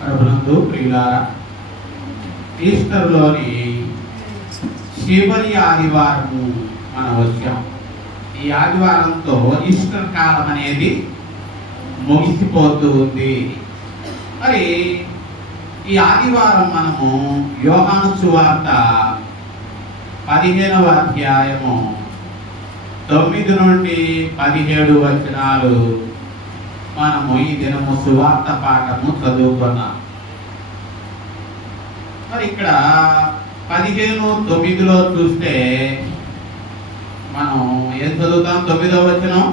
ప్రభునందు ప్రియులారా, ఈస్టర్లోని చివరి ఆదివారము మనం వచ్చాం. ఈ ఆదివారంతో ఈస్టర్ కాలం అనేది ముగిసిపోతూ ఉంది. మరి ఈ ఆదివారం మనము యోహాను సువార్త 15వ అధ్యాయము 9 నుండి 17 వచనాలు మనము ఈ దినము సువార్త పాఠము చదువుకున్నాం. మరి ఇక్కడ 15:9లో చూస్తే మనం ఏం చదువుతాం? 9వ వచనం,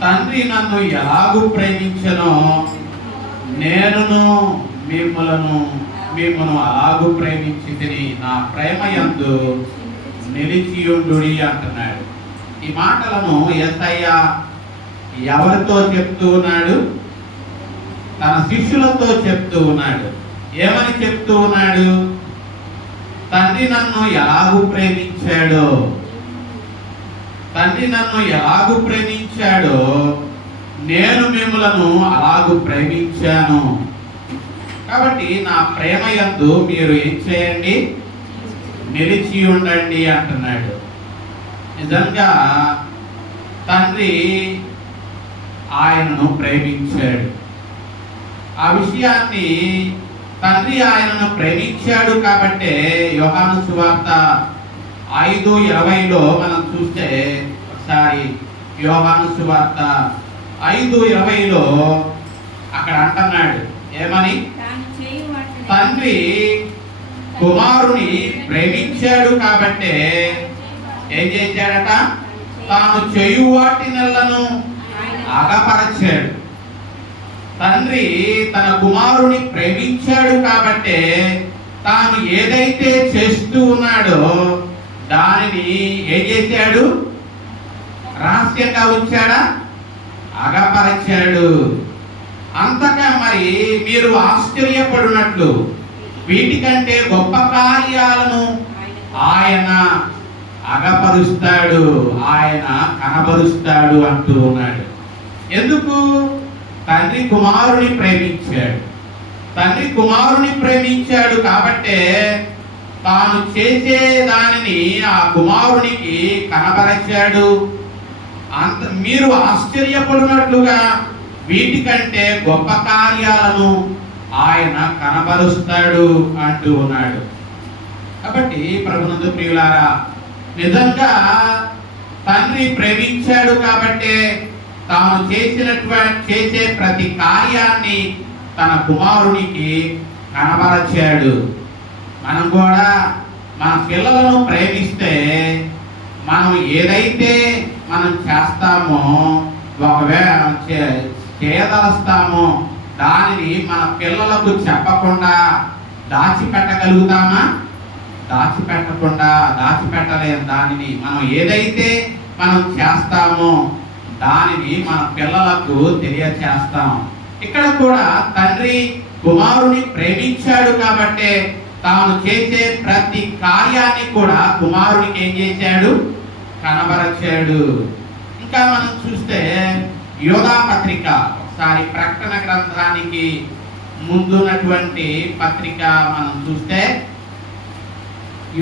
తండ్రి నన్ను ఎలాగూ ప్రేమించెనో నేనును మిమ్మును అలాగూ ప్రేమించితిని, నా ప్రేమ యందు నిలిచియుండుడి అంటున్నాడు. ఈ మాటలను యేసయ్య ఎవరితో చెప్తూ ఉన్నాడు? తన శిష్యులతో చెప్తూ ఉన్నాడు. ఏమని చెప్తూ ఉన్నాడు? తండ్రి నన్ను ఎలాగూ ప్రేమించాడో, తండ్రి నన్ను ఎలాగూ ప్రేమించాడో నేను మిమ్ములను అలాగూ ప్రేమించాను. కాబట్టి నా ప్రేమ యందు మీరు ఏం చేయండి? నిలిచి ఉండండి అంటున్నాడు. నిజంగా తండ్రి ఆయనను ప్రేమించాడు. ఆ విషయాన్ని తండ్రి ఆయనను ప్రేమించాడు కాబట్టే యోహాను సువార్త 5:20లో మనం చూస్తే, ఒకసారి యోహాను సువార్త 5:20లో అక్కడ అంటున్నాడు ఏమని? తండ్రి కుమారుని ప్రేమించాడు కాబట్టే ఏం చేశాడట? తాను చేయు వాటినెల్లను అగపరచాడు. తండ్రి తన కుమారుని ప్రేమించాడు కాబట్టే తాను ఏదైతే చేస్తూ ఉన్నాడో దానిని ఏం చేశాడు? రహస్యంగా ఉంచాడా? అగపరచాడు. అంతగా మరి మీరు ఆశ్చర్యపడినట్లు వీటికంటే గొప్ప కార్యాలను ఆయన అగపరుస్తాడు, ఆయన కనబరుస్తాడు అంటూ ఉన్నాడు. ఎందుకు? తండ్రి కుమారుని ప్రేమించాడు. తండ్రి కుమారుని ప్రేమించాడు కాబట్టే తాను చేసే దానిని ఆ కుమారునికి కనబరచాడు. మీరు ఆశ్చర్యపడినట్లుగా వీటికంటే గొప్ప కార్యాలను ఆయన కనబరుస్తాడు అంటూ ఉన్నాడు. కాబట్టి ప్రభునందు ప్రియులారా, నిజంగా తండ్రి ప్రేమించాడు కాబట్టే తాను చేసే ప్రతి కార్యాన్ని తన కుమారునికి కనబరచాడు. మనం కూడా మన పిల్లలను ప్రేమిస్తే మనం ఏదైతే మనం చేస్తామో, ఒకవేళ చేయదలుస్తామో దానిని మన పిల్లలకు చెప్పకుండా దాచిపెట్టగలుగుతామా? దాచిపెట్టలేం. దానిని మనం ఏదైతే మనం చేస్తామో దానిని మన పిల్లలకు తెలియచేస్తాం. ఇక్కడ కూడా తండ్రి కుమారుని ప్రేమించాడు కాబట్టే తాను చేసే ప్రతి కార్యాన్ని కూడా కుమారునికి ఏం చేశాడు? కనబరచాడు. ఇంకా మనం చూస్తే యోధా పత్రిక, ఒకసారి ప్రకటన గ్రంథానికి ముందున్నటువంటి పత్రిక మనం చూస్తే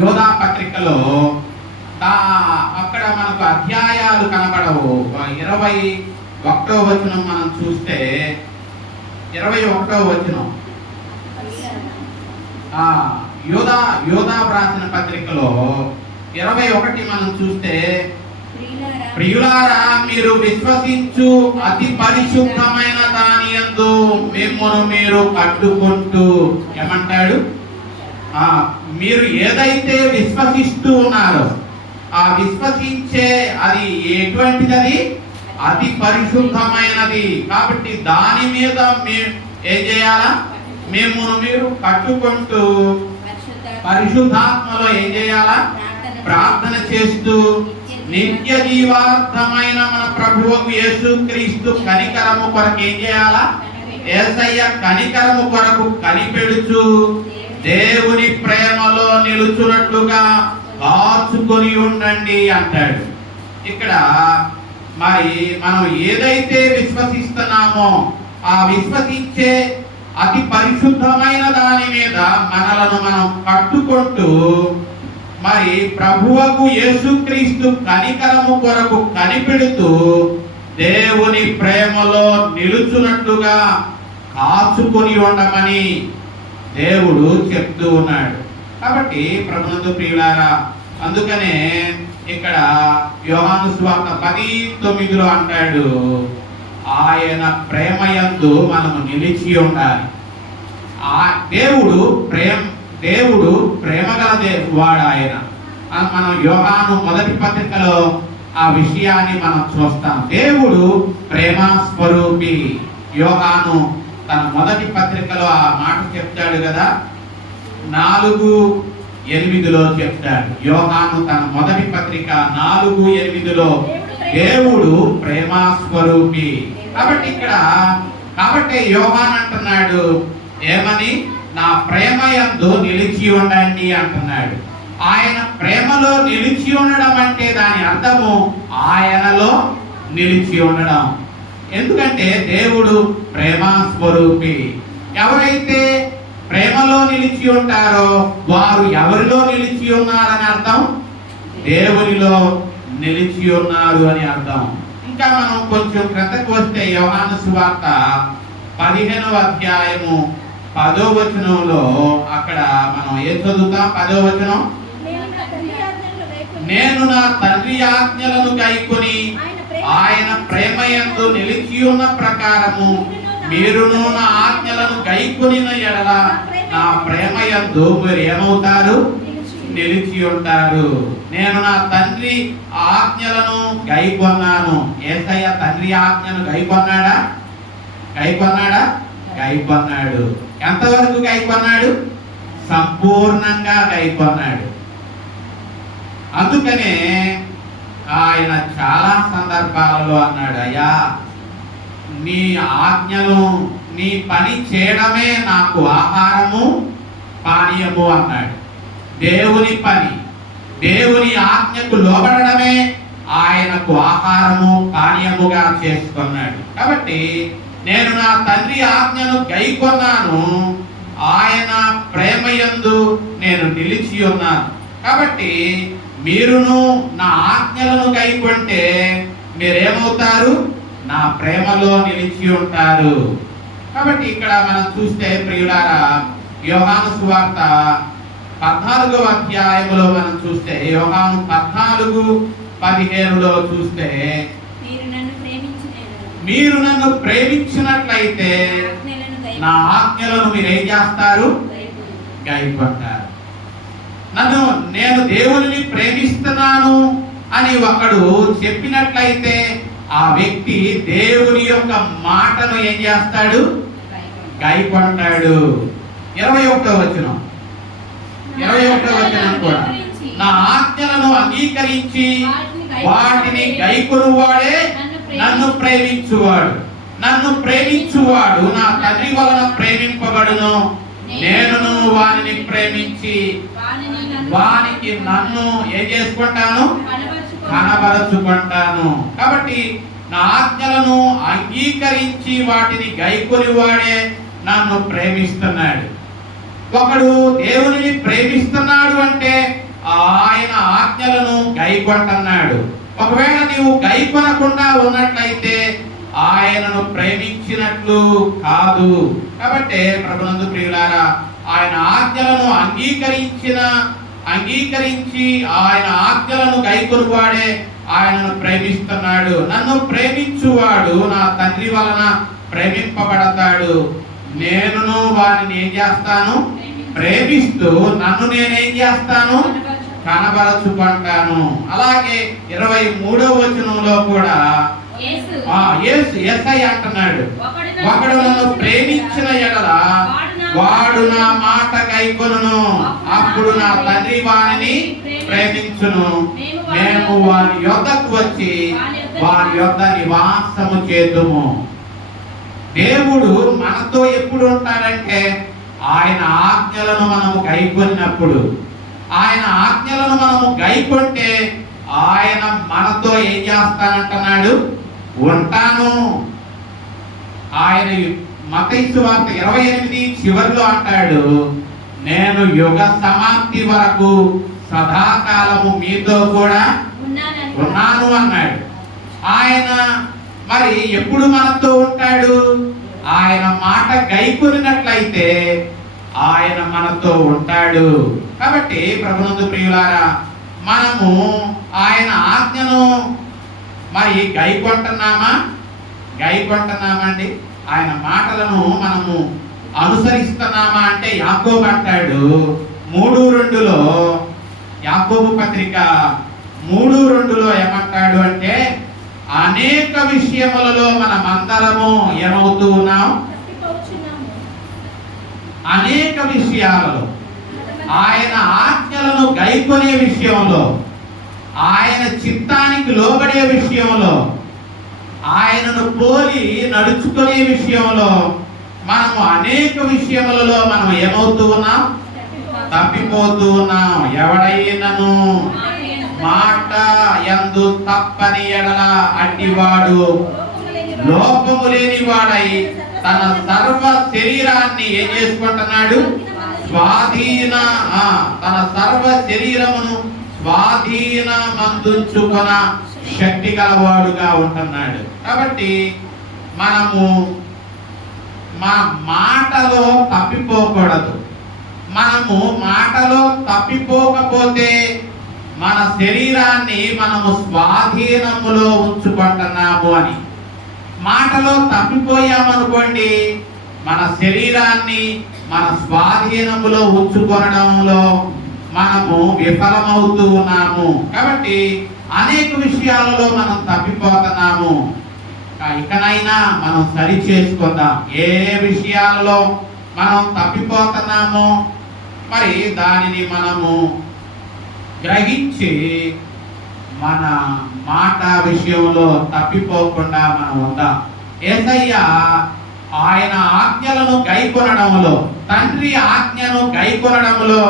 యోధా పత్రికలో అక్కడ మనకు అధ్యాయాలు కనబడవు. 21వ వచనం మనం చూస్తే 21వ వచనం యోధా వ్రాసిన పత్రికలో 21 మనం చూస్తే, ప్రియులారా మీరు విశ్వసించు అతి పరిశుద్ధమైన దాని యందు మిమ్మును మీరు కట్టుకుంటూ, ఏమంటాడు? మీరు ఏదైతే విశ్వసిస్తూ ఉన్నారో ఆ విశ్వసించే అది ఎటువంటిది? అది అతి పరిశుద్ధమైనది. కాబట్టి దాని మీద ఏం చేయాలా? మిమ్మును మీరు కట్టుకుంటూ పరిశుద్ధాత్మలో ఏం చేయాలా? ప్రార్థన చేస్తూ నిత్య జీవార్థమైన మన ప్రభువు యేసుక్రీస్తు కనికరము కొరకు ఏం చేయాలా? యేసయ్య కనికరము కొరకు కనిపెడుచు దేవుని ప్రేమలో నిలుచున్నట్లుగా కాచుకొని ఉండండి అంటాడు. ఇక్కడ మరి మనం ఏదైతే విశ్వసిస్తున్నామో ఆ విశ్వసించే అతి పరిశుద్ధమైన దాని మీద మనలను మనం కట్టుకుంటూ మరి ప్రభువకు యేసుక్రీస్తు కనికరము కొరకు కనిపెడుతూ దేవుని ప్రేమలో నిలుచున్నట్లుగా కాచుకొని ఉండమని దేవుడు చెప్తూ ఉన్నాడు. కాబట్టి ప్రభునందు ప్రియులారా, అందుకనే ఇక్కడ యోహాను సువార్త 10:9 అంటాడు, ఆయన ప్రేమయందు మనము నిలిచి ఉండాలి. ఆ దేవుడు ప్రేమగల వాడు ఆయన. మనం యోహాను మొదటి పత్రికలో ఆ విషయాన్ని మనం చూస్తాం. దేవుడు ప్రేమ స్వరూపి. యోహాను తన మొదటి పత్రికలో ఆ మాట చెప్తాడు కదా, 4:8 చెప్తాడు. యోహాను తన మొదటి పత్రిక 4:8 దేవుడు ప్రేమ స్వరూపి. కాబట్టి యోహాను అంటున్నాడు ఏమని, నా ప్రేమ యందు నిలిచి ఉండండి అంటున్నాడు. ఆయన ప్రేమలో నిలిచి ఉండడం అంటే దాని అర్థము ఆయనలో నిలిచి ఉండడం. ఎందుకంటే దేవుడు ప్రేమ స్వరూపి. ఎవరైతే ప్రేమలో నిలిచి ఉంటారో వారు ఎవరిలో నిలిచి ఉన్నారని అర్థం, దేవునిలో నిలిచి ఉన్నారు అని అర్థం. ఇంకా మనం కొంచెం క్రిందకు వస్తే యోహాను సువార్త 15వ అధ్యాయము 10వ వచనంలో అక్కడ మనం ఏం చదువుతాం? 10వ వచనం, నేను నా తండ్రి ఆజ్ఞలను గైకొని ఆయన ప్రేమయందు నిలిచి ఉన్న ప్రకారము మీరును నా ఆజ్ఞలను గైకొనిన యెడల నా ప్రేమయందు మీరు ఏమవుతారు? నిలిచి ఉంటారు. నేను నా తండ్రి ఆజ్ఞలను గైకొన్నాను. యేసయ్య తండ్రి ఆజ్ఞను గైకొన్నాడా? గైకొన్నాడు. ఎంతవరకు గైకొన్నాడు? సంపూర్ణంగా గైకొన్నాడు. అందుకనే ఆయన చాలా సందర్భాలలో అన్నాడు, అయ్యా నీ ఆజ్ఞను, నీ పని చేయడమే నాకు ఆహారము పానీయము అన్నాడు. దేవుని పని, దేవుని ఆజ్ఞకు లోబడడమే ఆయనకు ఆహారము పానీయముగా చేసుకున్నాడు. కాబట్టి నేను నా తండ్రి ఆజ్ఞను గైకొన్నాను, ఆయన ప్రేమయందు నేను నిలిచి ఉన్నాను. కాబట్టి మీరును నా ఆజ్ఞలను గైకొంటే మీరేమవుతారు? నా ప్రేమలో నిలిచి ఉంటారు. కాబట్టి ఇక్కడ మనం చూస్తే ప్రియులారా, యోహాను సువార్త 14వ అధ్యాయములో మనం చూస్తే, యోహాను 14:15 చూస్తే, మీరు నన్ను ప్రేమించినట్లయితే నా ఆజ్ఞలను మీరు ఏం చేస్తారు? గైకొంటారు. నేను దేవునిని ప్రేమిస్తున్నాను అని ఒకడు చెప్పినట్లయితే ఆ వ్యక్తి దేవుని యొక్క మాటను ఏం చేస్తాడు? గైకొంటాడు. 21వ వచనం కూడా, నా ఆజ్ఞలను అంగీకరించి వాటిని గైకొనువాడే నన్ను ప్రేమించువాడు నా తండ్రి వలన ప్రేమింపబడును. నేనును వానిని ప్రేమించి వానికి నన్ను ఏం చేసుకుంటాను? కనబరచుకుంటాను. కాబట్టి నా ఆజ్ఞలను అంగీకరించి వాటిని గైకొని వాడే నన్ను ప్రేమిస్తున్నాడు. ఒకడు దేవునిని ప్రేమిస్తున్నాడు అంటే ఆయన ఆజ్ఞలను గైకొంటున్నాడు. ఒకవేళ నీవు గైకొనకుండా ఉన్నట్లయితే ఆయనను ప్రేమించినట్లు కాదు. కాబట్టి ప్రభునందు ప్రియులారా, ఆయన ఆజ్ఞలను అంగీకరించి ఆయన ఆజ్ఞలను గైకొనువాడే ఆయనను ప్రేమిస్తున్నాడు. నన్ను ప్రేమించువాడు నా తండ్రి వలన ప్రేమింపబడతాడు. నేనును వారిని ఏం చేస్తాను? ప్రేమిస్తూ నన్ను నేనేం చేస్తాను? కనబరచుకుంటాను. అలాగే 23వ వచనంలో కూడా యేసయ్య అంటున్నాడు, ఒకడు నన్ను ప్రేమించిన యెడల వాడు నా మాట గైకొనును, అప్పుడు నా తండ్రి వానిని ప్రేమించును. మేము వారి యొద్దకు వచ్చి వారి యొద్ద నివాసము చేద్దుము. దేవుడు మనతో ఎప్పుడు ఉంటాడంటే ఆయన ఆజ్ఞలను మనము గైకొన్నప్పుడు. ఆయన ఆజ్ఞలను మనము గైకొంటే ఆయన మనతో ఏం చేస్తానంటున్నాడు? ఉంటాను. ఆయన మత్తయి సువార్త 28 చివరిలో అంటాడు, నేను యుగ సమాప్తి వరకు సదాకాలము మీతో కూడా ఉన్నాను అన్నాడు. ఆయన మరి ఎప్పుడు మనతో ఉంటాడు? ఆయన మాట గైకొనినట్లయితే ఆయన మనతో ఉంటాడు. కాబట్టి ప్రభునందు ప్రియులారా, మనము ఆయన ఆజ్ఞను మరి గైకొంటున్నామండి. ఆయన మాటలను మనము అనుసరిస్తున్నామా అంటే యాకోబు అంటాడు 3:2లో, యాకోబు పత్రిక 3:2లో ఏమంటాడు అంటే, అనేక విషయములలో మనమందరము ఏమవుతూ ఉన్నాం? అనేక విషయాలలో, ఆయన ఆజ్ఞలను గైకొనే విషయంలో, ఆయన చిత్తానికి లోబడే విషయంలో, ఆయనను పోలి నడుచుకునే విషయంలో మనము అనేక విషయములలో మనం ఏమవుతూ ఉన్నాం? తప్పిపోతూ ఉన్నాం. ఎవడైనను మాట యందు తప్పని ఎడల అట్టివాడు లోపము లేని వాడై తన సర్వ శరీరాన్ని ఏం చేసుకుంటున్నాడు? తన సర్వ శరీరమును స్వాధీనమందుంచుకొన శక్తి గలవాడుగా ఉంటున్నాడు. కాబట్టి మనము మా మాటలో తప్పిపోకూడదు. మనము మాటలో తప్పిపోకపోతే మన శరీరాన్ని మనము స్వాధీనములో ఉంచుకుంటున్నాము అని. మాటలో తప్పిపోయామనుకోండి, మన శరీరాన్ని మన స్వాధీనములో ఉంచుకొనడంలో మనము విఫలమవుతూ ఉన్నాము. కాబట్టి అనేక విషయాలలో మనం తప్పిపోతున్నాము. ఇకనైనా మనం సరి చేసుకుందాం. ఏ విషయాలలో మనం తప్పిపోతున్నామో మరి దానిని మనము గ్రహించి మన మాట విషయంలో తప్పిపోకుండా మనం ఉందాం. యేసయ్య ఆయన ఆజ్ఞలను గైకొనడంలో, తండ్రి ఆజ్ఞను గైకొనడంలో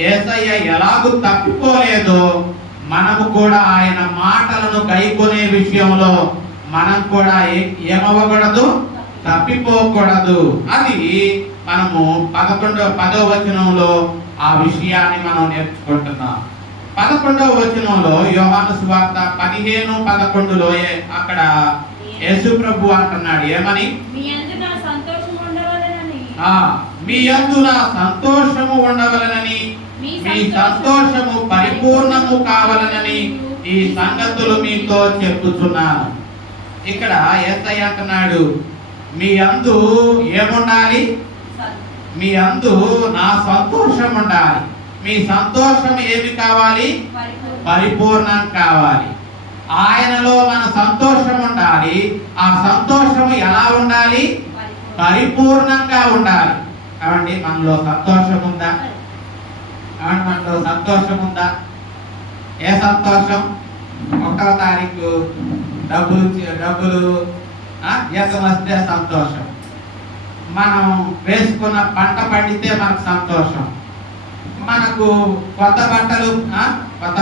యేసయ్య ఎలాగూ తప్పిపోలేదో, మనము కూడా ఆయన మాటలను గైకొనే విషయంలో మనం కూడా ఏమవ్వకూడదు? తప్పిపోకూడదు. అది మనము 10వ వచనంలో ఆ విషయాన్ని మనం నేర్చుకుంటున్నాం. 11వ వచనంలో యోహాను సువార్త 15:11లో అక్కడ యేసు ప్రభు అంటున్నాడు ఏమని? మీ యందు నా సంతోషము ఉండవలెనని, మీ సంతోషము పరిపూర్ణము కావాలనని ఈ సంగతులు మీతో చెప్పుచున్నాను. ఇక్కడ యేసయ్య అంటున్నాడు, మీ యందు ఏముండాలి? మీ యందు నా సంతోషం ఉండాలి. మీ సంతోషం ఏమి కావాలి? పరిపూర్ణం కావాలి. ఆయనలో మన సంతోషం ఉండాలి. ఆ సంతోషం ఎలా ఉండాలి? పరిపూర్ణంగా ఉండాలి. కాబట్టి మనలో సంతోషం ఉందా? మనలో సంతోషం ఉందా? ఏ సంతోషం? 1వ తారీఖు డబ్బులు జీతం వస్తే సంతోషం. మనం వేసుకున్న పంట పండితే మనకు సంతోషం. మనకు కొత్త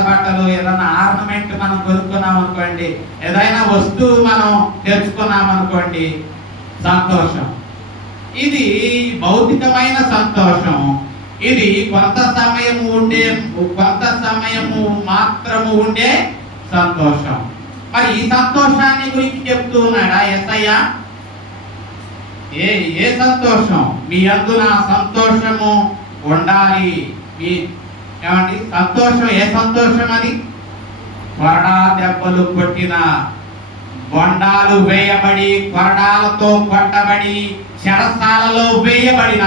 బట్టలు ఏదైనా ఆర్నమెంట్ మనం కొనుక్కున్నాం అనుకోండి, ఏదైనా వస్తువు మనం తెచ్చుకున్నాం అనుకోండి, సంతోషం. ఇది భౌతికమైన సంతోషం. ఇది కొంత సమయము మాత్రము ఉండే సంతోషం. మరి ఈ సంతోషాన్ని గురించి చెప్తూ ఉన్నాడా యేసయ్య? ఏ సంతోషం? మీ యందు నా సంతోషము ఉండాలి. ఏమండి సంతోషం? ఏ సంతోషం అది? కొరడా దెబ్బలు కొట్టిన, బొండాలు వేయబడి, కొరడాలతో కొట్టబడి, చెరసాలలో వేయబడిన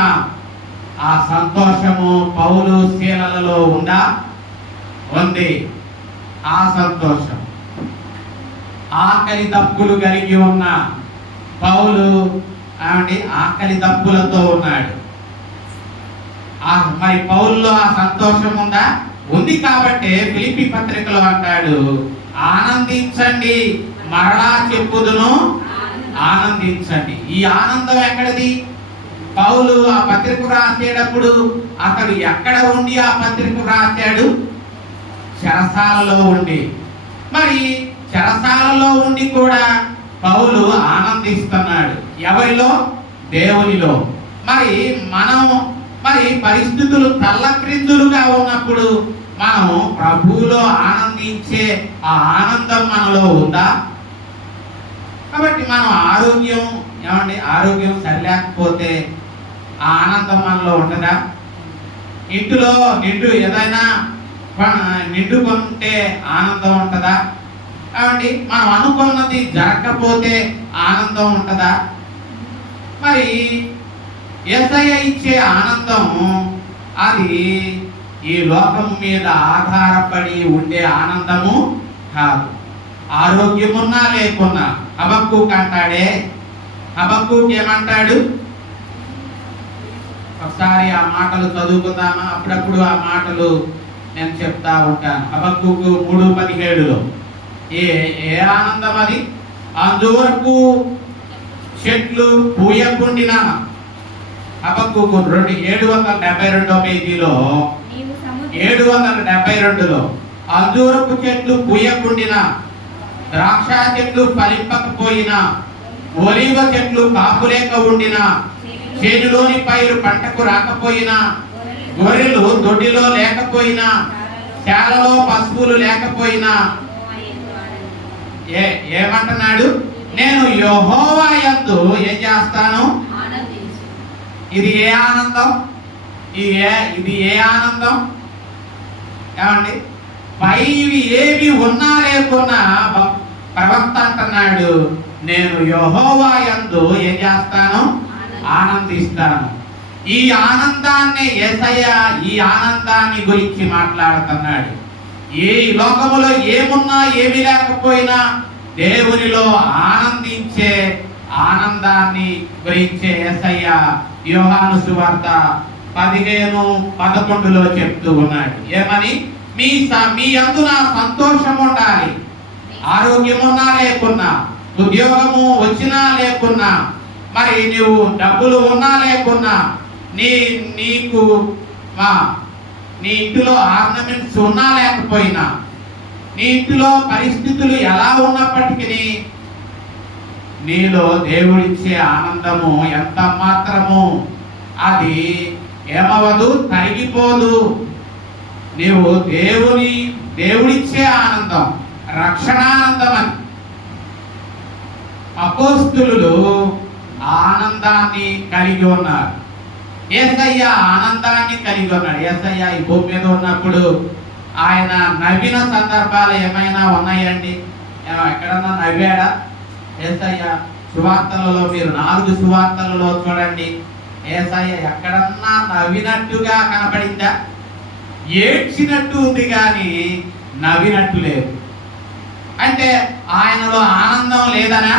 ఆ సంతోషము పౌలు శీలలలో ఉందా? ఉంది. ఆ సంతోషం. ఆకలి దప్పులు కలిగి ఉన్న పౌలు ఆకలి దప్పులతో ఉన్నాడు. మరి పౌల్లో ఆ సంతోషం ఉందా? ఉంది. కాబట్టి ఫిలిప్పీ పత్రికలో అంటాడు, ఆనందించండి, మరలా చెప్పుదును ఆనందించండి. ఈ ఆనందం ఎక్కడిది? పౌలు ఆ పత్రిక రాసేటప్పుడు అతడు ఎక్కడ ఉండి ఆ పత్రిక రాశాడు? చెరసాలలో ఉండి. మరి చెరసాలలో ఉండి కూడా పౌలు ఆనంద ఆనందిస్తున్నాడు. ఎవరిలో? దేవునిలో. మరి పరిస్థితులు తల్లక్రిందులుగా ఉన్నప్పుడు మనం ప్రభువులో ఆనందించే ఆ ఆనందం మనలో ఉందా? కాబట్టి మనం ఆరోగ్యం సరిలేకపోతే ఆ ఆనందం మనలో ఉంటుందా? ఇంటిలో ఏదైనా నిండుకుంటే ఆనందం ఉంటుందా? కాబట్టి మనం అనుకున్నది జరగకపోతే ఆనందం ఉంటుందా? మరి యేసయ్య ఇచ్చే ఆనందం అది ఈ లోకం మీద ఆధారపడి ఉండే ఆనందము కాదు. ఆరోగ్యమున్నా లేకున్నా హబక్కూకు అంటాడే, హబక్కూకు ఏమంటాడు? ఒకసారి ఆ మాటలు చదువుకుందామా? అప్పుడప్పుడు ఆ మాటలు నేను చెప్తా ఉంటాను. హబక్కూకు 3:17లో ఏ ఆనందం అది? అంజూరపు చెట్లు పూయకుండిన, హబక్కూకు 772 పేజీలో 772లో అంజూరపు చెట్లు పూయకుండిన, ద్రాక్ష చెట్లు ఫలింపకపోయినా, ఒలీవ చెట్లు కాపులేక ఉండిన, చేనులోని పైరు పంటకు రాకపోయినా, గొర్రెలు దొడ్డిలో లేకపోయినా, శాలలో పశువులు లేకపోయినా, ఏమంటున్నాడు? నేను యెహోవా యందు ఏం చేస్తాను? ఇది ఏ ఆనందం? ఇది ఏ ఆనందం? ఏమండి? పైవి ఏవి ఉన్నా లేకున్నా ప్రవక్త అంటున్నాడు, నేను యెహోవా యందు ఏం చేస్తాను? ఆనందిస్తాను. ఈ ఆనందాన్ని యేసయ్య ఈ ఆనందాన్ని గురించి మాట్లాడుతున్నాడు. ఈ లోకములో ఏమున్నా ఏమి లేకపోయినా దేవునిలో ఆనందించే ఆనందాన్ని గురించే యేసయ్య యోహాను సువార్త 15:11లో చెప్తూ ఉన్నాడు. ఏమని? మీ యందు నా సంతోషం ఉండాలి. ఆరోగ్యమున్నా లేకున్నా, ఉద్యోగము వచ్చినా లేకున్నా, మరి నువ్వు డబ్బులు ఉన్నా లేకున్నా, నీకు నీ ఇంటిలో ఆర్నమెంట్స్ ఉన్నా లేకపోయినా, నీ ఇంటిలో పరిస్థితులు ఎలా ఉన్నప్పటికీ నీలో దేవుడిచ్చే ఆనందము ఎంత మాత్రము అది ఏమవదు, తరిగిపోదు. నీవు దేవుడిచ్చే ఆనందం రక్షణానందం అని అపోస్తులు ఆనందాన్ని కలిగి ఉన్నారు. యేసయ్య ఆనందాన్ని కలిగి ఉన్నాడు. యేసయ్య ఈ భూమి మీద ఉన్నప్పుడు ఆయన నవ్విన సందర్భాలు ఏమైనా ఉన్నాయండి? ఎక్కడన్నా నవ్వాడా యేసయ్య? సువార్తలలో మీరు 4 సువార్తలలో చూడండి, యేసయ్య ఎక్కడన్నా నవ్వినట్టుగా కనపడిందా? ఏడ్చినట్టు ఉంది కానీ నవ్వినట్టు లేదు. అంటే ఆయనలో ఆనందం లేదనా?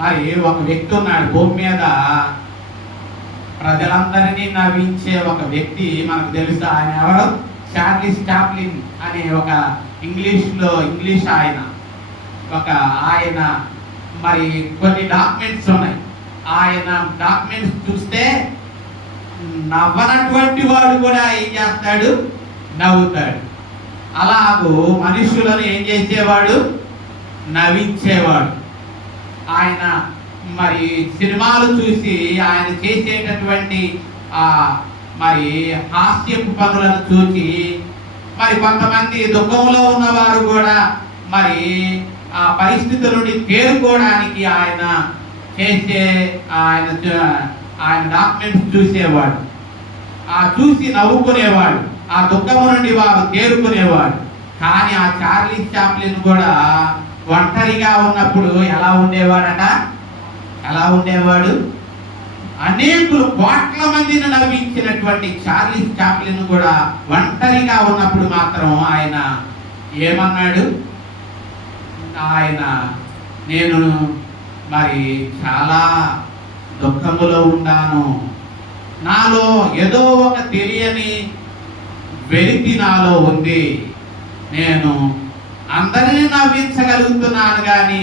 మరి ఒక వ్యక్తి ఉన్నాడు భూమి మీద, ప్రజలందరినీ నవ్వించే ఒక వ్యక్తి మనకు తెలుసు. ఆయన ఎవరు? చార్లెస్ చాప్లిన్ అనే ఒక ఇంగ్లీష్ ఆయన మరి కొన్ని డాక్యుమెంట్స్ ఉన్నాయి. ఆయన డాక్యుమెంట్స్ చూస్తే నవ్వనటువంటి వాడు కూడా ఏం చేస్తాడు? నవ్వుతాడు. అలాగూ మనుషులను ఏం చేసేవాడు? నవ్వించేవాడు. ఆయన మరి సినిమాలు చూసి ఆయన చేసేటటువంటి మరి హాస్యపు పనులను చూసి మరి కొంతమంది దుఃఖంలో ఉన్నవారు కూడా మరి ఆ పరిస్థితుల నుండి తేరుకోవడానికి ఆయన డాక్యుమెంట్స్ చూసేవాడు. చూసి నవ్వుకునేవాడు. ఆ దుఃఖము నుండి వారు తేరుకునేవాడు. కానీ ఆ చార్లెస్ చాప్లిన్ కూడా ఒంటరిగా ఉన్నప్పుడు ఎలా ఉండేవాడు? అనేకులు కోట్ల మందిని నవ్వించినటువంటి చార్లెస్ చాప్లిన్ కూడా ఒంటరిగా ఉన్నప్పుడు మాత్రం ఆయన ఏమన్నాడు? నేను మరి చాలా దుఃఖములో ఉన్నాను, నాలో ఏదో ఒక తెలియని వెలితి నాలో ఉంది, నేను అందరినీ నవ్వించగలుగుతున్నాను కానీ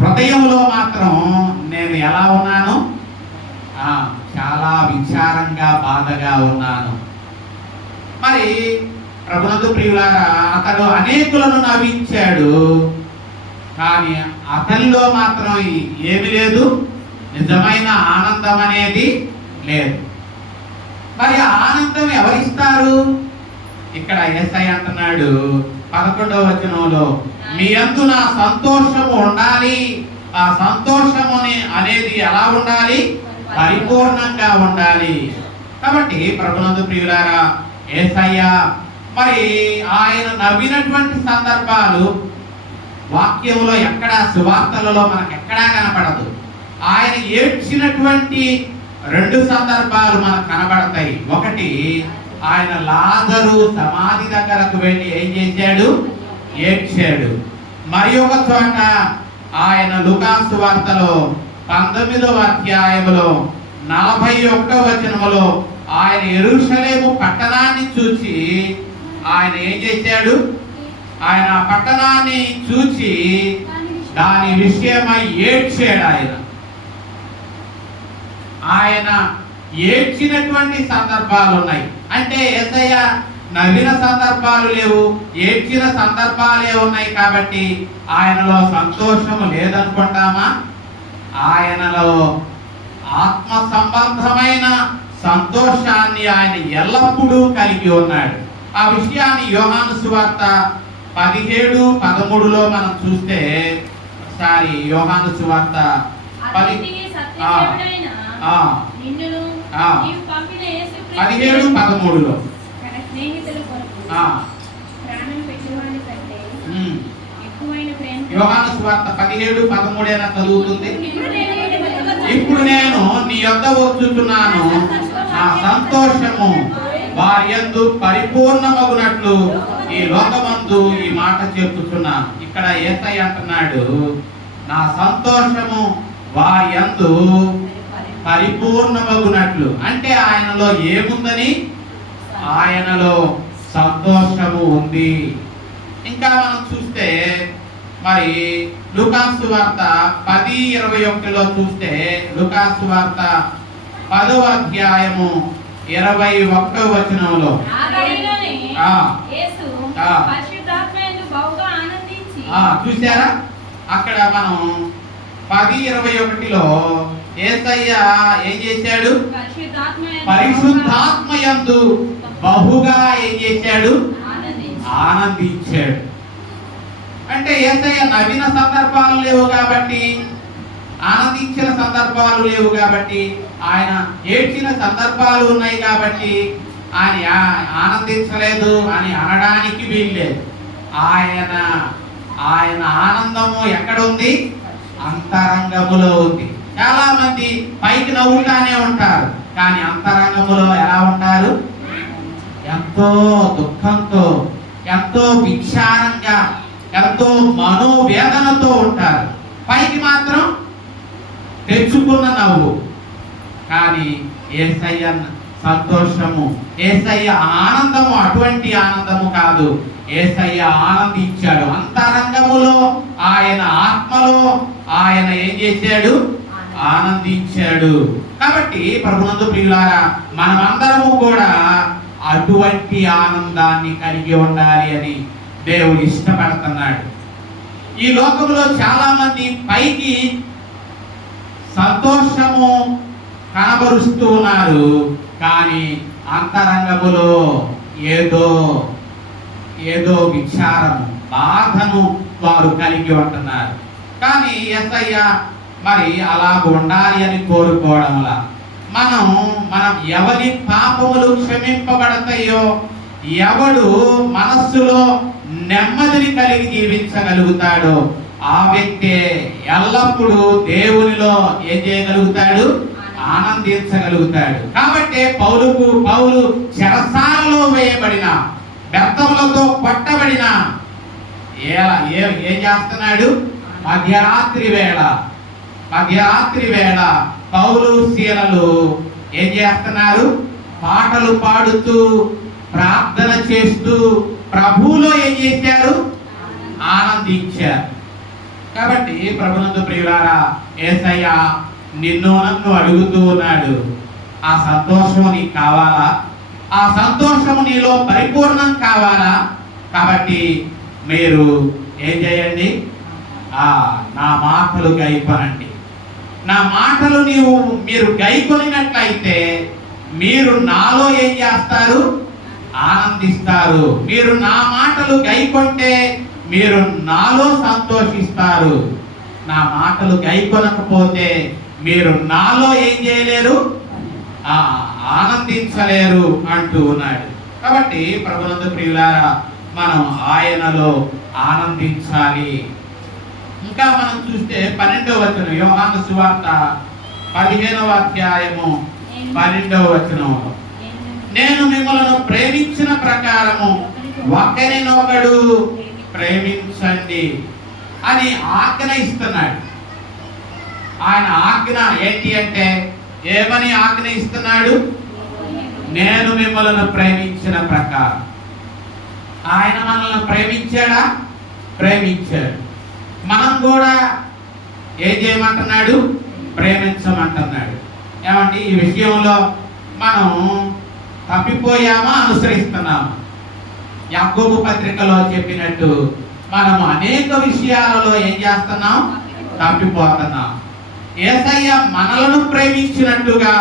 హృదయంలో మాత్రం నేను ఎలా ఉన్నాను? చాలా విచారంగా బాధగా ఉన్నాను. మరి ప్రభునందు ప్రియులారా, అతడు అనేకులను నవ్వించాడు కానీ అతనిలో మాత్రం ఏమి లేదు, నిజమైన ఆనందం అనేది లేదు. మరి ఆ ఆనందం ఎవరిస్తారు? ఇక్కడ యేసయ్య అంటున్నాడు 11వ వచనంలో, మీ యందు నా సంతోషము ఉండాలి. ఆ సంతోషము అనేది ఎలా ఉండాలి? పరిపూర్ణంగా ఉండాలి. కాబట్టి ప్రభునందు ప్రియులారా, యేసయ్య మరి ఆయన నవ్వినటువంటి సందర్భాలు వాక్యంలో ఎక్కడా, సువార్తలలో మనకు ఎక్కడా కనపడదు. ఆయన ఏడ్చినటువంటి 2 సందర్భాలు మనకు కనబడతాయి. ఒకటి, ఆయన లాజరు సమాధి దగ్గరకు వెళ్ళి ఏం చేశాడు? ఏడ్చాడు. మరి ఒక చోట ఆయన లూకాసు వార్తలో 19వ అధ్యాయములో 41వ వచనములో ఆయన యెరూషలేము పట్టణాన్ని చూచి ఆయన ఏం చేశాడు? ఆయన పట్టణాన్ని చూచి దాని విషయమై ఏడ్చాడు. ఆయన ఏడ్చినటువంటి సందర్భాలు ఉన్నాయి. అంటే యేసయ్య నవ్విన సందర్భాలు లేవు, ఏడ్చిన సందర్భాలే ఉన్నాయి. కాబట్టి ఆయనలో సంతోషము లేదనుకుంటామా? ఆయనలో ఆత్మ సంబంధమైన సంతోషాన్ని ఆయన ఎల్లప్పుడూ కలిగి ఉన్నాడు. ఆ విషయాన్ని యోహాను సువార్త 17:13లో మనం చూస్తే, ఒకసారి యోహాను సువార్త 17:13లో యోహాను సువార్త 17:13 అయినా చదువుతుంది. ఇప్పుడు నేను నీ యొద్ద వచ్చుచున్నాను, నా సంతోషము వారి యందు పరిపూర్ణమగునట్లు ఈ లోకమందు ఈ మాట చెప్పుచున్నాను. ఇక్కడ యేసయ్య అంటున్నాడు, నా సంతోషము వారి యందు పరిపూర్ణమగునట్లు. అంటే ఆయనలో ఏముందని? ఆయనలో సంతోషము ఉంది. ఇంకా మనం చూస్తే మరి లూకాసు వార్త 10:21లో చూస్తే, లూకాసు వార్త 10వ అధ్యాయము 21వ వచనంలో చూసారా? అక్కడ మనం 10:21లో యేసయ్య ఏం చేశాడు? పరిశుద్ధాత్మయందు బహుగా ఏం చేశాడు? ఆనందించాడు. అంటే యేసయ్య నవ్విన సందర్భాలు లేవు కాబట్టి, ఆనందించిన సందర్భాలు లేవు కాబట్టి, ఆయన ఏడ్చిన సందర్భాలు ఉన్నాయి కాబట్టి ఆయన ఆనందించలేదు అని అనడానికి వీల్లేదు. ఆయన ఆనందము ఎక్కడ ఉంది? అంతరంగములో ఉంది. చాలా మంది పైకి నవ్వుతానే ఉంటారు, కానీ అంతరంగములో ఎలా ఉంటారు? ఎంతో దుఃఖంతో, ఎంతో విచారంగా, ఎంతో మనోవేదనతో ఉంటారు. పైకి మాత్రం తెచ్చుకున్న నవ్వు. కానీ యేసయ్య సంతోషము, యేసయ్య ఆనందము అటువంటి ఆనందము కాదు. యేసయ్య ఆనందించాడు. అంతరంగములో, ఆయన ఆత్మలో ఆయన ఏం చేశాడు? ఆనందించాడు. కాబట్టి ప్రభునందు ప్రియులారా, మనమందరము కూడా అటువంటి ఆనందాన్ని కలిగి ఉండాలి అని దేవుడు ఇష్టపడుతున్నాడు. ఈ లోకంలో చాలా మంది పైకి సంతోషము కనబరుస్తూ ఉన్నారు, కానీ అంతరంగములో ఏదో విచారము, బాధను వారు కలిగి ఉంటున్నారు. కానీ యేసయ్య మరి అలా ఉండాలి అని కోరుకోవడంలా మనం ఎవరి పాపములు క్షమింపబడతాయో, ఎవడు మనస్సులో నెమ్మదిని కలిగి జీవించగలుగుతాడో ఆ వ్యక్తే ఎల్లప్పుడూ దేవునిలో ఏం చేయగలుగుతాడు? ఆనందించగలుగుతాడు. కాబట్టి పౌలు చెరసాలలో వేయబడిన, బెత్తములతో కొట్టబడిన ఏం చేస్తున్నాడు? మధ్యరాత్రి వేళ పౌలు శీలలు ఏం చేస్తున్నారు? పాటలు పాడుతూ, ప్రార్థన చేస్తూ ప్రభువులో ఏం చేశారు? ఆనందించారు. కాబట్టి ప్రభునందు ప్రియులారా, యేసయ్య నిన్ను నన్ను అడుగుతూ ఉన్నాడు, ఆ సంతోషం నీకు కావాలా? ఆ సంతోషం నీలో పరిపూర్ణం కావాలా? కాబట్టి మీరు ఏం చేయండి? నా మాటలు గైకొనండి. నా మాటలు మీరు గైకొనినట్లయితే మీరు నాలో ఏం చేస్తారు? ఆనందిస్తారు. మీరు నా మాటలు గైకొంటే మీరు నాలో సంతోషిస్తారు. నా మాటలు గైకొనకపోతే మీరు నాలో ఏం చేయలేరు? ఆనందించలేరు అంటూ ఉన్నాడు. కాబట్టి ప్రభునందు ప్రియులారా, మనం ఆయనలో ఆనందించాలి. ఇంకా మనం చూస్తే 12వ వచనం, యోహాను సువార్త 15వ అధ్యాయము 12వ వచనం, నేను మిమ్మల్ని ప్రేమించిన ప్రకారము ఒకరినొకడు ప్రేమించండి అని ఆజ్ఞ ఇస్తున్నాడు. ఆయన ఆజ్ఞ ఏంటి అంటే, ఏమని ఆజ్ఞ ఇస్తున్నాడు? నేను మిమ్మల్ని ప్రేమించిన ప్రకారం. ఆయన మనల్ని ప్రేమించాడా? ప్రేమించాడు. మనం కూడా ఏం చేయమంటున్నాడు? ప్రేమించమంటున్నాడు. ఏమండి, ఈ విషయంలో మనం తప్పిపోయామా, అనుసరిస్తున్నామా? యాకోబు పత్రికలో చెప్పినట్టు మనము అనేక విషయాలలో ఏం చేస్తున్నాం? తప్పిపోతున్నాం. యేసయ్య మనలను ప్రేమించినట్టుగా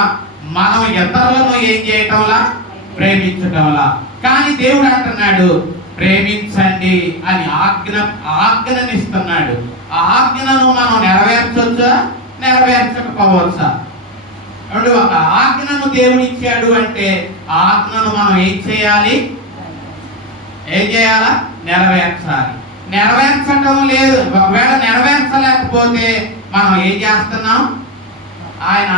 మనం ఇతరులను ఏం చేయటంలా? ప్రేమించటంలా. కానీ దేవుడు అంటున్నాడు ప్రేమించండి అని ఆజ్ఞనిస్తున్నాడు. ఆ ఆజ్ఞను మనం నెరవేర్చొచ్చా, నెరవేర్చకపోవచ్చా? ఒక ఆజ్ఞను దేవుడు ఇచ్చాడు అంటే ఆ ఆజ్ఞను మనం ఏం చేయాలి? ఏం చేయాలా? నెరవేర్చాలి. నెరవేర్చటం లేదు. ఒకవేళ నెరవేర్చలేకపోతే మనం ఏం చేస్తున్నాం? ఆయన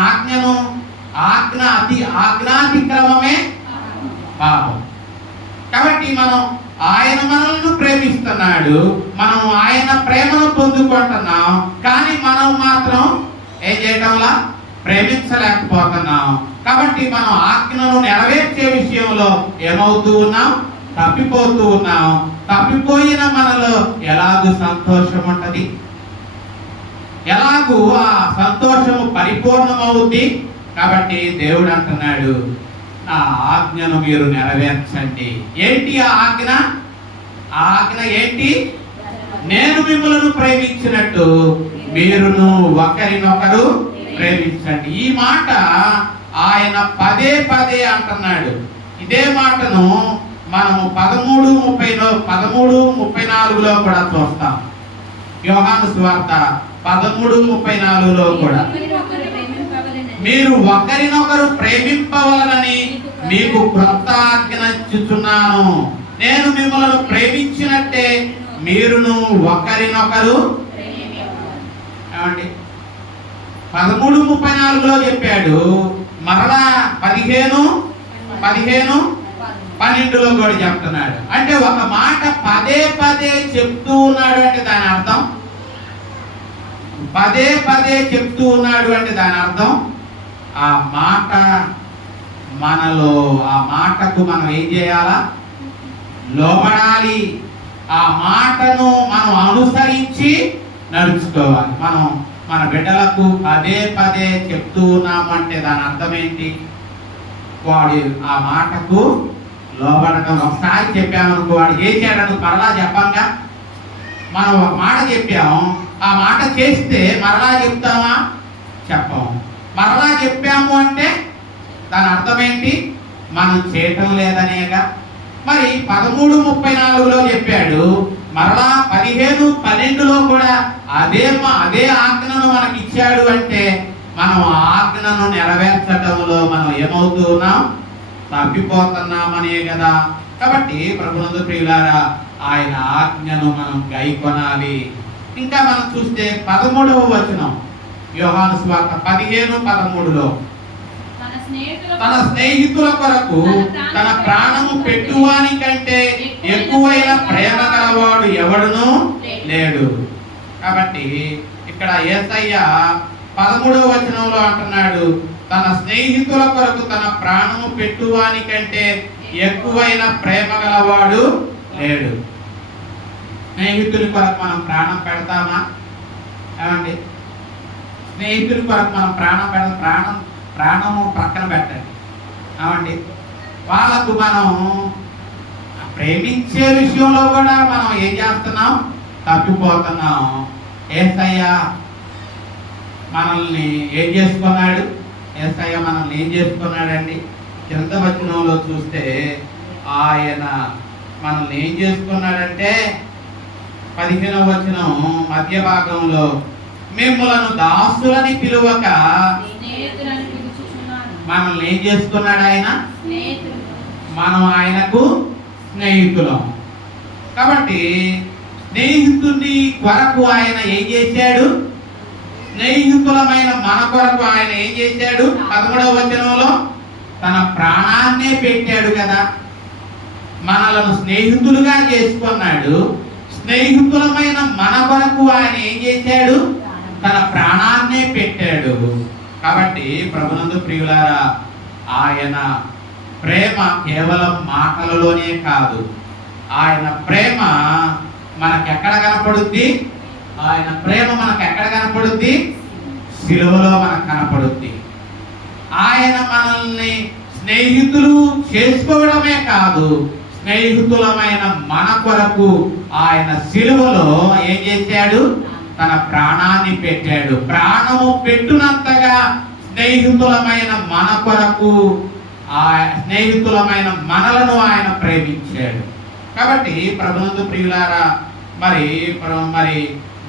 ఆజ్ఞాతిక్రమమే పాపం. కాబట్టి మనం ఆయన మనల్ని ప్రేమిస్తున్నాడు, మనం ఆయన ప్రేమను పొందుకుంటున్నాం. కానీ మనం మాత్రం ఏం చేయటంలా? ప్రేమించలేకపోతున్నాం. కాబట్టి మనం ఆజ్ఞను నెరవేర్చే విషయంలో ఏమవుతూ ఉన్నాం? తప్పిపోతూ ఉన్నాం. తప్పిపోయిన మనలో ఎలాగూ సంతోషం ఉంటది? ఎలాగూ ఆ సంతోషము పరిపూర్ణమవుద్ది? కాబట్టి దేవుడు అంటున్నాడు, నా ఆజ్ఞను మీరు నెరవేర్చండి. ఏంటి ఆ ఆజ్ఞ? ఆ ఆజ్ఞ ఏంటి? నేను మిమ్మల్ని ప్రేమించినట్టు మీరును ఒకరినొకరు ప్రేమించండి. ఈ మాట ఆయన పదే పదే అంటున్నాడు. ఇదే మాటను మనము 13:34లో కూడా చూస్తాం. యోహాను సువార్త 13:34లో కూడా, మీరు ఒకరినొకరు ప్రేమింపవలనని మీకు క్రొత్త ఆజ్ఞ ఇచ్చుచున్నాను. నేను మిమ్మల్ని ప్రేమించినట్టే మీరును ఒకరినొకరు. ఏమండి, 13:34లో చెప్పాడు. మరలా 15:12లో కూడా చెప్తున్నాడు. అంటే ఒక మాట పదే పదే చెప్తూ ఉన్నాడు అంటే దాని అర్థం, పదే పదే చెప్తూ ఉన్నాడు అంటే దాని అర్థం ఆ మాట మనలో, ఆ మాటకు మనం ఏం చేయాలా? లోబడాలి. ఆ మాటను మనం అనుసరించి నడుచుకోవాలి. మనం మన బిడ్డలకు పదే పదే చెప్తూ ఉన్నామంటే దాని అర్థం ఏంటి? వాడు ఆ మాటకు లోబడటం. ఒకసారి చెప్పామనుకో, వాడు చేసాడను మరలా చెప్పంగా. మనం ఒక మాట చెప్పాము, ఆ మాట చేస్తే మరలా చెప్తామా? చెప్పము. మరలా చెప్పాము అంటే దాని అర్థం ఏంటి? మనం చేయటం లేదనేగా. మరి 13:34లో చెప్పాడు, మరలా 15:12లో కూడా అదే ఆజ్ఞను మనకి ఇచ్చాడు అంటే మనం ఆ ఆజ్ఞను నెరవేర్చడంలో మనం ఏమవుతూ ఉన్నాం? తప్పిపోతున్నామనే కదా. కాబట్టి ప్రభునందు ప్రియులారా, ఆయన ఆజ్ఞను మనం గైకొనాలి. ఇంకా మనం చూస్తే 13వ వచనం, యోహాను సువార్త 15:13లో, తన స్నేహితుల కొరకు తన ప్రాణము పెట్టువాని కంటే ఎక్కువైన ప్రేమ గలవాడు ఎవడునూ లేడు. కాబట్టి ఇక్కడ యేసయ్య 13వ వచనంలో అంటున్నాడు, తన స్నేహితుల కొరకు తన ప్రాణము పెట్టువాని కంటే ఎక్కువైన ప్రేమ గలవాడు లేడు. స్నేహితుని కొరకు మనం ప్రాణం పెడతామా? ఏమండి, స్నేహితుని కొరకు మనం ప్రాణము పక్కన పెట్టండి. ఏమండి, వాళ్ళకు మనం ప్రేమించే విషయంలో కూడా మనం ఏం చేస్తున్నాం? తప్పిపోతున్నాం. యేసయ్య మనల్ని ఏం చేసుకున్నాడు? యేసయ్య మనల్ని ఏం చేసుకున్నాడండి? కింద వచనంలో చూస్తే ఆయన మనల్ని ఏం చేసుకున్నాడంటే 15వ వచనం మధ్య భాగంలో, మిమ్మలను దాసులని పిలువక మనల్ని ఏం చేసుకున్నాడు ఆయన? మనం ఆయనకు స్నేహితులం. కాబట్టి స్నేహితుని కొరకు ఆయన ఏం చేశాడు? స్నేహితులమైన మన కొరకు ఆయన ఏం చేశాడు? 13వ వచనంలో తన ప్రాణాన్నే పెట్టాడు కదా. మనలను స్నేహితులుగా చేసుకున్నాడు. స్నేహితులమైన మన కొరకు ఆయన ఏం చేశాడు? తన ప్రాణాన్నే పెట్టాడు. కాబట్టి ప్రభునందు ప్రియులారా, ఆయన ప్రేమ కేవలం మాటలలోనే కాదు, ఆయన ప్రేమ మనకెక్కడ కనపడుద్ది? ఆయన ప్రేమ మనకు ఎక్కడ కనపడుద్ది? సిలువలో మనకు కనపడుద్ది. ఆయన మనల్ని స్నేహితులు చేసుకోవడమే కాదు, స్నేహితులమైన మన కొరకు ఆయన సిలువలో ఏం చేశాడు? తన ప్రాణాన్ని పెట్టాడు. ప్రాణము పెట్టునంతగా స్నేహితులమైన మన కొరకు, ఆ స్నేహితులమైన మనలను ఆయన ప్రేమించాడు. కాబట్టి ప్రభునందు ప్రియులారా, మరి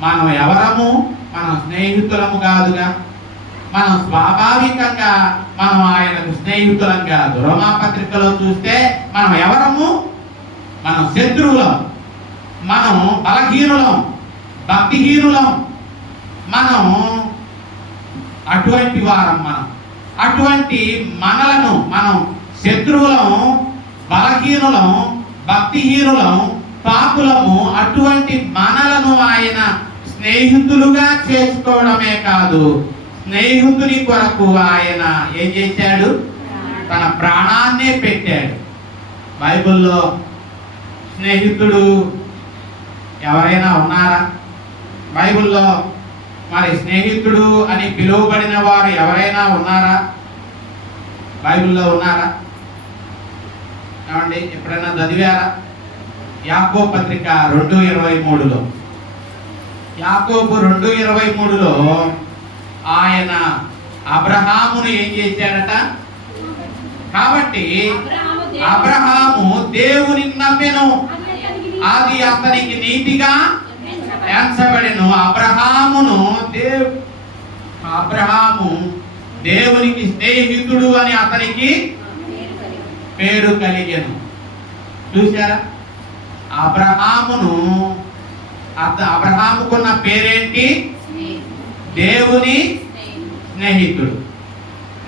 మనం ఎవరము? మనం స్నేహితులము కాదుగా. మనం స్వాభావికంగా మనం ఆయనకు స్నేహితులం కాదు. రోమాపత్రికలో చూస్తే మనం ఎవరము? మనం శత్రువులం, మనం బలహీనులం, భక్తిహీనులం, మనం అటువంటి వారం. అటువంటి మనలను మనం శత్రువులం, బలహీనులం, భక్తిహీనులం, పాపులము. అటువంటి మనలను ఆయన స్నేహితులుగా చేసుకోవడమే కాదు, స్నేహితుని కొరకు ఆయన ఏం చేశాడు? తన ప్రాణాన్నే పెట్టాడు. బైబిల్లో స్నేహితుడు ఎవరైనా ఉన్నారా? బైబిల్లో మరి స్నేహితుడు అని పిలువబడిన వారు ఎవరైనా ఉన్నారా? బైబిల్లో ఉన్నారా? ఏమండి, ఎప్పుడైనా చదివారా? యాకోబు పత్రిక 2:23లో, యాకోబు 2:23లో ఆయన అబ్రహామును ఏం చేశాడట? కాబట్టి అబ్రహాము దేవుని నమ్మెను, అది అతనికి నీతిగా ఎంచబడెను. అబ్రహాము దేవునికి స్నేహితుడు అని అతనికి పేరు కలిగెను. చూశారా? అబ్రహాముకున్న పేరేంటి? దేవుని స్నేహితుడు.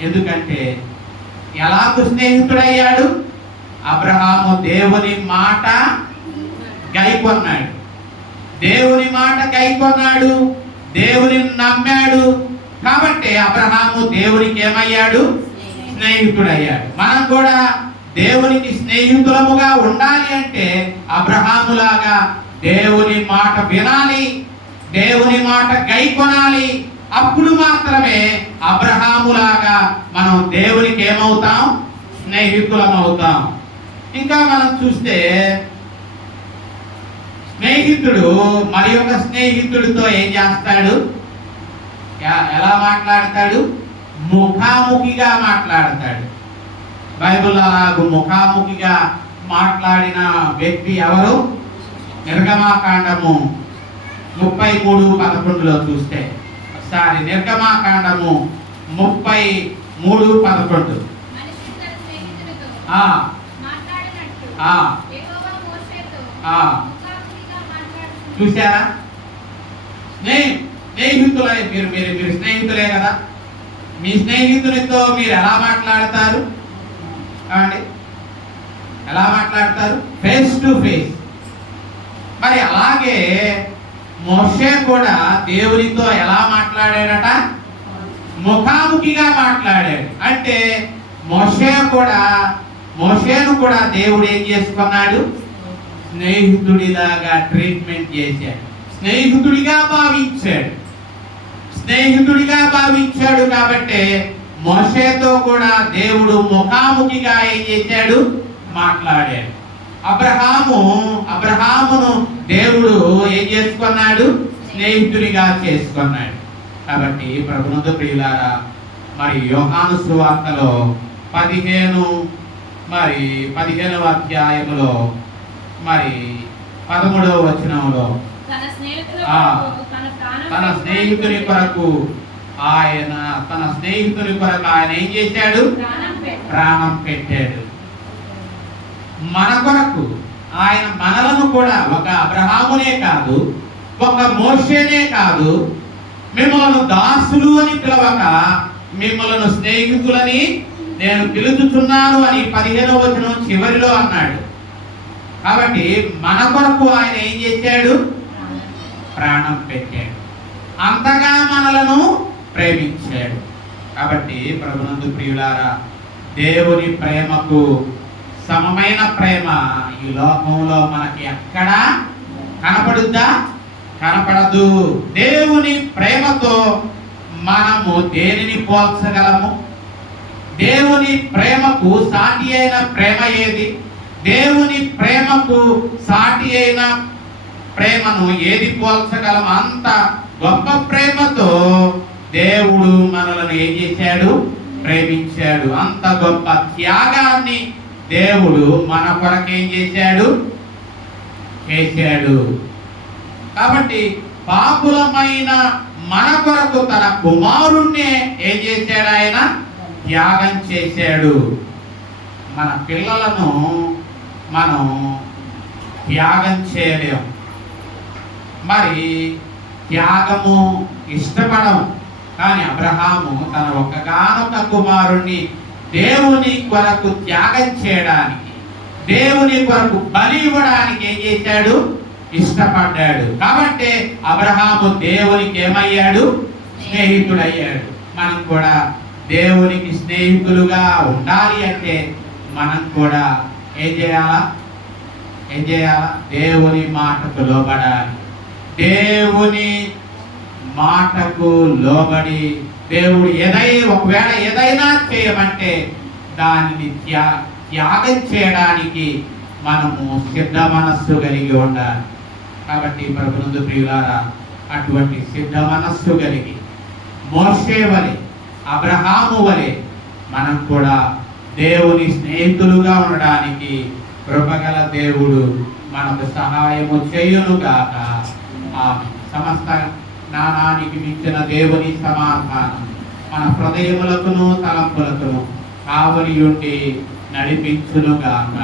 ఎందుకంటే ఎలాగూ స్నేహితుడయ్యాడు? అబ్రహాము దేవుని మాట గైకొన్నాడు, దేవుని మాట గైకొన్నాడు, దేవుని నమ్మాడు. కాబట్టి అబ్రహాము దేవునికి ఏమయ్యాడు? స్నేహితుడయ్యాడు. మనం కూడా దేవునికి స్నేహితులముగా ఉండాలి అంటే అబ్రహాములాగా దేవుని మాట వినాలి, దేవుని మాట గైకొనాలి. అప్పుడు మాత్రమే అబ్రహాములాగా మనం దేవునికి ఏమవుతాం? స్నేహితులం అవుతాం. ఇంకా మనం చూస్తే స్నేహితుడు మరి ఒక స్నేహితుడితో ఏం చేస్తాడు? ఎలా మాట్లాడతాడు? ముఖాముఖిగా మాట్లాడతాడు. బైబిల్ అలాగూ ముఖాముఖిగా మాట్లాడిన వ్యక్తి ఎవరు? నిర్గమాకాండము 33:11లో చూస్తే, ఒకసారి నిర్గమాకాండము 33:11. చూసారా? స్నేహితులే మీరు స్నేహితులే కదా. మీ స్నేహితునితో మీరు ఎలా మాట్లాడతారు? ఎలా మాట్లాడతారు? Face to face. మరి అలాగే మోషే కూడా దేవునితో ఎలా మాట్లాడాడట? ముఖాముఖిగా మాట్లాడాడు. అంటే మోషేను కూడా దేవుడు ఏం చేసుకున్నాడు? స్నేహితుడిలాగా ట్రీట్మెంట్ చేశాడు, స్నేహితుడిగా భావించాడు. కాబట్టి మోషేతో కూడా దేవుడు ముఖాముఖిగా ఏం చేశాడు? మాట్లాడాడు. అబ్రహామును దేవుడు ఏం చేసుకున్నాడు? స్నేహితునిగా చేసుకున్నాడు. కాబట్టి ప్రభునందు ప్రియులారా, మరి యోహాను సువార్తలో 15వ అధ్యాయములో మరి 13వ వచనంలో తన స్నేహితుని కొరకు ఆయన ఏం చేశాడు? ప్రాణం పెట్టాడు. మన కొరకు ఆయన మనలను కూడా, ఒక అబ్రహామునే కాదు, ఒక మోషేనే కాదు, మిమ్మల్ని దాసులు అని పిలవక మిమ్మల్ని స్నేహితులని నేను పిలుచుచున్నాను అని 15వ వచనం చివరిలో అన్నాడు. కాబట్టి మన కొరకు ఆయన ఏం చేశాడు? ప్రాణం పెట్టాడు. అంతగా మనలను ప్రేమించాడు. కాబట్టి ప్రభునందు ప్రియులారా, దేవుని ప్రేమకు సమమైన ప్రేమ ఈ లోకంలో మనకి ఎక్కడా కనపడుద్దా? కనపడదు. దేవుని ప్రేమతో మనము దేనిని పోల్చగలము? దేవుని ప్రేమకు సాటి అయిన ప్రేమ ఏది? దేవుని ప్రేమకు సాటి అయిన ప్రేమను ఏది పోల్చగలం? అంత గొప్ప ప్రేమతో దేవుడు మనలను ఏం చేశాడు? ప్రేమించాడు. అంత గొప్ప త్యాగాన్ని దేవుడు మన కొరకు ఏం చేశాడు? కాబట్టి పాపులమైన మన కొరకు తన కుమారుణ్ణి ఏం చేశాడు? ఆయన త్యాగం చేశాడు. మన పిల్లలను మనం త్యాగం చేయలేము, మరి త్యాగము ఇష్టపడము. కానీ అబ్రహాము తన ఒక్కగానొక్క కుమారుణ్ణి దేవుని కొరకు త్యాగం చేయడానికి, దేవుని కొరకు బలి ఇవ్వడానికి ఏం చేశాడు? ఇష్టపడ్డాడు. కాబట్టి అబ్రహాము దేవునికి ఏమయ్యాడు? స్నేహితుడయ్యాడు. మనం కూడా దేవునికి స్నేహితులుగా ఉండాలి అంటే మనం కూడా ఏం చేయాలా? దేవుని మాటకు లోబడాలి. దేవుని మాటకు లోబడి దేవుడు ఒకవేళ ఏదైనా చేయమంటే దానిని త్యాగం చేయడానికి మనము సిద్ధ మనస్సు కలిగి ఉండాలి. కాబట్టి ప్రభునందు ప్రియులారా, అటువంటి సిద్ధ మనస్సు కలిగి మోషే వలె, అబ్రహాము వలె మనం కూడా దేవుని స్నేహితులుగా ఉండడానికి కృపగల దేవుడు మనకు సహాయము చేయునుగాక. సమస్త జ్ఞానానికి మించిన దేవుని సమాధానం మన హృదయములకును తలంపులకును కావలి ఉండి నడిపించునుగాక.